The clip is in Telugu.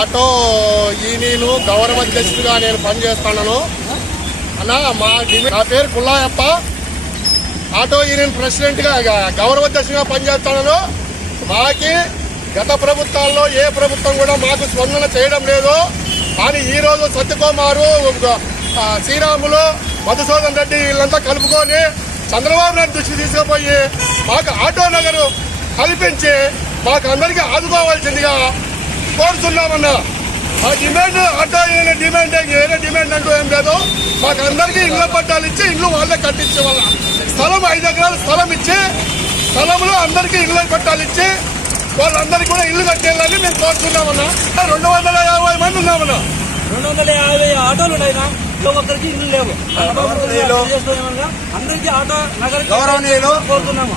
ఆటో యూనియన్ గౌరవ అధ్యక్షుడిగా నేను పనిచేస్తున్నాను అన్న. నా పేరు కుల్లాయప్ప. ఆటో యూనియన్ ప్రెసిడెంట్గా గౌరవ అధ్యక్షుడిగా పనిచేస్తున్నాను. మాకి గత ప్రభుత్వాల్లో ఏ ప్రభుత్వం కూడా మాకు స్పందన చేయడం లేదు. కానీ ఈరోజు సత్యకుమారు, శ్రీరాములు, మధుసూదన్ రెడ్డి వీళ్ళంతా కలుపుకొని చంద్రబాబు నాయుడు దృష్టి తీసుకుపోయి మాకు ఆటో నగరు కల్పించి మాకు అందరికీ ఆదుకోవాల్సిందిగా కోరుతున్నామన్నా. మా డిమాండ్ ఆటో డిమాండ్, ఏదో డిమాండ్ అంటూ ఏం లేదు. మాకు అందరికీ ఇళ్ల పట్టాలు ఇచ్చి ఇల్లు వాళ్ళే కట్టించే వాళ్ళ స్థలం 5 ఎకరాల స్థలం ఇచ్చి స్థలంలో అందరికీ ఇళ్ల పట్టాలు ఇచ్చి వాళ్ళందరికీ కూడా ఇల్లు కట్టేయాలని మేము కోరుతున్నామన్నా. 250 మంది ఉన్నామన్నా. 250 ఆటోలు ఉన్నాయినా, ఒక్కరికి ఇల్లు లేవు. అందరికీ ఆటో నగర గౌరవనీయులు కోరుతున్నాము.